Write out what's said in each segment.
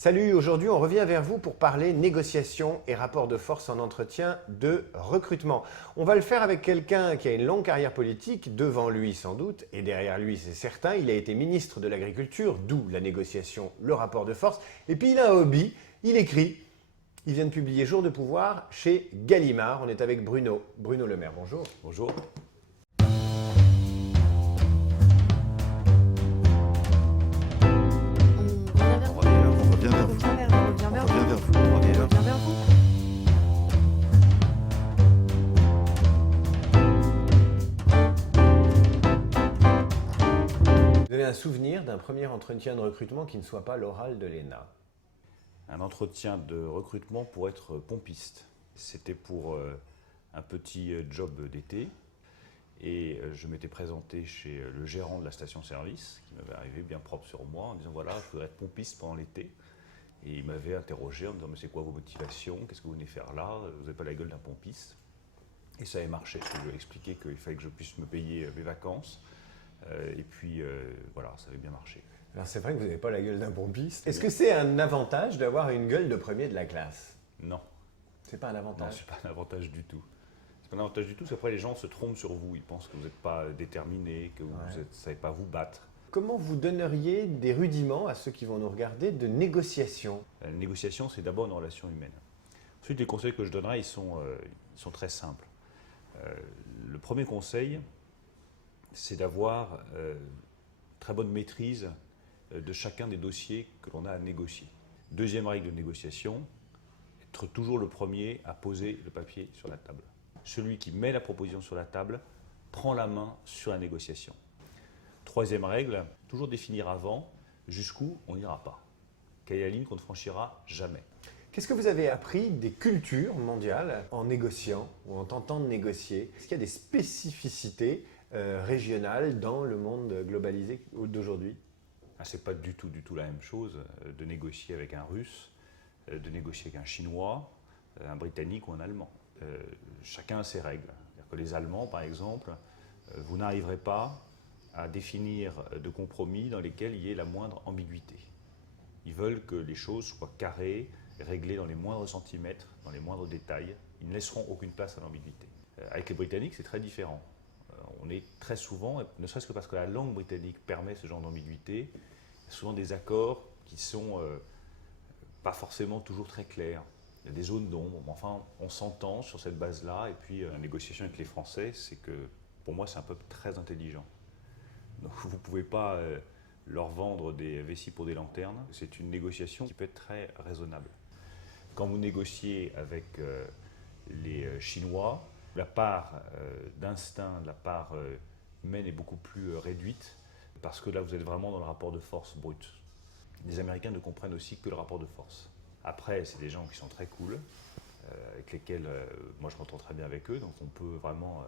Salut, aujourd'hui on revient vers vous pour parler négociation et rapport de force en entretien de recrutement. On va le faire avec quelqu'un qui a une longue carrière politique, devant lui sans doute, et derrière lui c'est certain, il a été ministre de l'Agriculture, d'où la négociation, le rapport de force, et puis il a un hobby, il écrit. Il vient de publier Jour de pouvoir chez Gallimard, on est avec Bruno Le Maire, bonjour. Bonjour. On revient vers vous. On revient vers vous. On revient vers vous. Vous avez un souvenir d'un premier entretien de recrutement qui ne soit pas l'oral de l'ENA? Un entretien de recrutement pour être pompiste. C'était pour un petit job d'été et je m'étais présenté chez le gérant de la station-service qui m'avait arrivé bien propre sur moi en disant voilà, je voudrais être pompiste pendant l'été. Et il m'avait interrogé en me disant mais c'est quoi vos motivations? Qu'est-ce que vous venez faire là? Vous n'avez pas la gueule d'un pompiste. Et ça avait marché, parce que je lui ai expliqué qu'il fallait que je puisse me payer mes vacances. Et puis voilà, ça avait bien marché. Alors c'est vrai que vous n'avez pas la gueule d'un pompiste. Est-ce que c'est un avantage d'avoir une gueule de premier de la classe? Non. C'est pas un Non, avantage? c'est pas un avantage du tout. C'est pas un avantage du tout, c'est qu'après les gens se trompent sur vous. Ils pensent que vous n'êtes pas déterminé, que vous ne savez pas vous battre. Comment vous donneriez des rudiments à ceux qui vont nous regarder de négociation? La négociation, c'est d'abord une relation humaine. Ensuite, les conseils que je donnerai, ils sont très simples. Le premier conseil, c'est d'avoir très bonne maîtrise de chacun des dossiers que l'on a à négocier. Deuxième règle de négociation, être toujours le premier à poser le papier sur la table. Celui qui met la proposition sur la table prend la main sur la négociation. Troisième règle, toujours définir avant jusqu'où on n'ira pas. Quelle est la ligne qu'on ne franchira jamais. Qu'est-ce que vous avez appris des cultures mondiales en négociant ou en tentant de négocier? Est-ce qu'il y a des spécificités régionales dans le monde globalisé d'aujourd'hui? Ce n'est pas du tout la même chose de négocier avec un Russe, de négocier avec un Chinois, un Britannique ou un Allemand. Chacun a ses règles. C'est-à-dire que les Allemands, par exemple, vous n'arriverez pas à définir de compromis dans lesquels il y ait la moindre ambiguïté. Ils veulent que les choses soient carrées, réglées dans les moindres centimètres, dans les moindres détails. Ils ne laisseront aucune place à l'ambiguïté. Avec les Britanniques, c'est très différent. On est très souvent, ne serait-ce que parce que la langue britannique permet ce genre d'ambiguïté, il y a souvent des accords qui ne sont pas forcément toujours très clairs. Il y a des zones d'ombre, mais enfin, on s'entend sur cette base-là. Et puis, la négociation avec les Français, c'est que, pour moi, c'est un peuple très intelligent. Donc, vous ne pouvez pas leur vendre des vessies pour des lanternes. C'est une négociation qui peut être très raisonnable. Quand vous négociez avec les Chinois, la part d'instinct, la part humaine est beaucoup plus réduite parce que là, vous êtes vraiment dans le rapport de force brut. Les Américains ne comprennent aussi que le rapport de force. Après, c'est des gens qui sont très cool, avec lesquels moi je m'entends très bien avec eux, donc on peut vraiment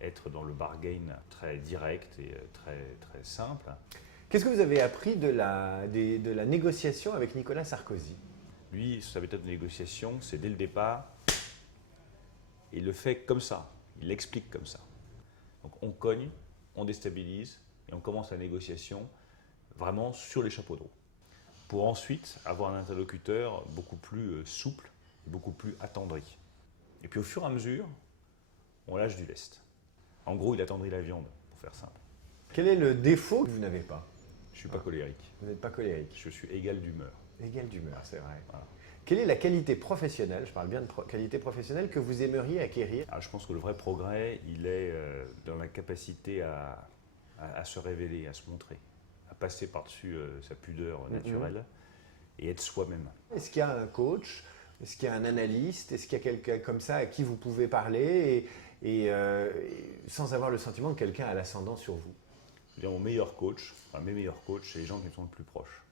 être dans le bargain très direct et très simple. Qu'est-ce que vous avez appris de la négociation avec Nicolas Sarkozy? Lui, sa méthode de négociation, c'est dès le départ, il le fait comme ça, il l'explique comme ça. Donc on cogne, on déstabilise et on commence la négociation vraiment sur les chapeaux de roue. Pour ensuite avoir un interlocuteur beaucoup plus souple, beaucoup plus attendri. Et puis au fur et à mesure, on lâche du lest. En gros, il attendrit la viande, pour faire simple. Quel est le défaut que vous n'avez pas? Je ne suis pas colérique. Vous n'êtes pas colérique. Je suis égal d'humeur. Égal d'humeur, c'est vrai. Voilà. Quelle est la qualité professionnelle, je parle bien de qualité professionnelle, que vous aimeriez acquérir? Je pense que le vrai progrès, il est dans la capacité à se révéler, à se montrer, à passer par-dessus sa pudeur naturelle et être soi-même. Est-ce qu'il y a un coach? Est-ce qu'il y a un analyste? Est-ce qu'il y a quelqu'un comme ça à qui vous pouvez parler et sans avoir le sentiment que quelqu'un a l'ascendant sur vous? Mon meilleur coach, mes meilleurs coachs, c'est les gens qui me sont le plus proches.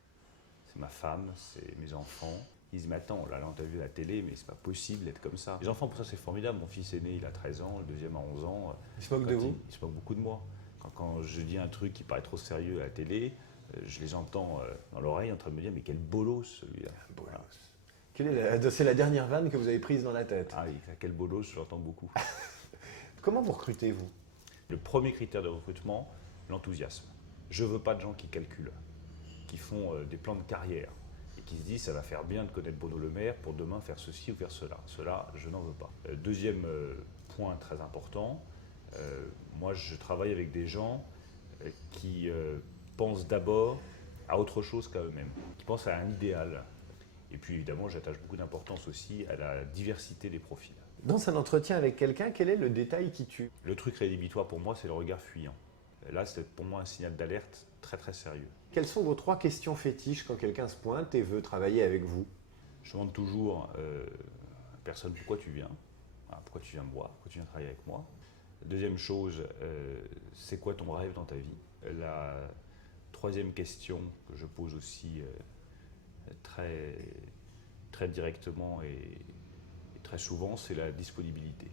C'est ma femme, c'est mes enfants. Ils disent, mais attends, là on t'a vu à la télé, mais c'est pas possible d'être comme ça. Les enfants, pour ça c'est formidable. Mon fils aîné, il a 13 ans, le deuxième a 11 ans. Il se moque de vous? Il se moque beaucoup de moi. Quand je dis un truc qui paraît trop sérieux à la télé, je les entends dans l'oreille en train de me dire, mais quel bolos celui-là. Bolos. C'est la dernière vanne que vous avez prise dans la tête. Ah oui, quel bolos, j'entends beaucoup. Comment vous recrutez, vous? Le premier critère de recrutement, l'enthousiasme. Je ne veux pas de gens qui calculent, qui font des plans de carrière. et qui se disent ça va faire bien de connaître Bruno Le Maire pour demain faire ceci ou faire cela. Cela, je n'en veux pas. Deuxième point très important, moi je travaille avec des gens qui pensent d'abord à autre chose qu'à eux-mêmes, qui pensent à un idéal. Et puis évidemment, j'attache beaucoup d'importance aussi à la diversité des profils. Dans un entretien avec quelqu'un, quel est le détail qui tue? Le truc rédhibitoire pour moi, c'est le regard fuyant. Là, c'est pour moi un signal d'alerte très très sérieux. Quelles sont vos 3 questions fétiches quand quelqu'un se pointe et veut travailler avec vous? Je demande toujours à la personne pourquoi tu viens, pourquoi tu viens me voir, pourquoi tu viens travailler avec moi. Deuxième chose, c'est quoi ton rêve dans ta vie? La troisième question que je pose aussi très directement et très souvent, c'est la disponibilité.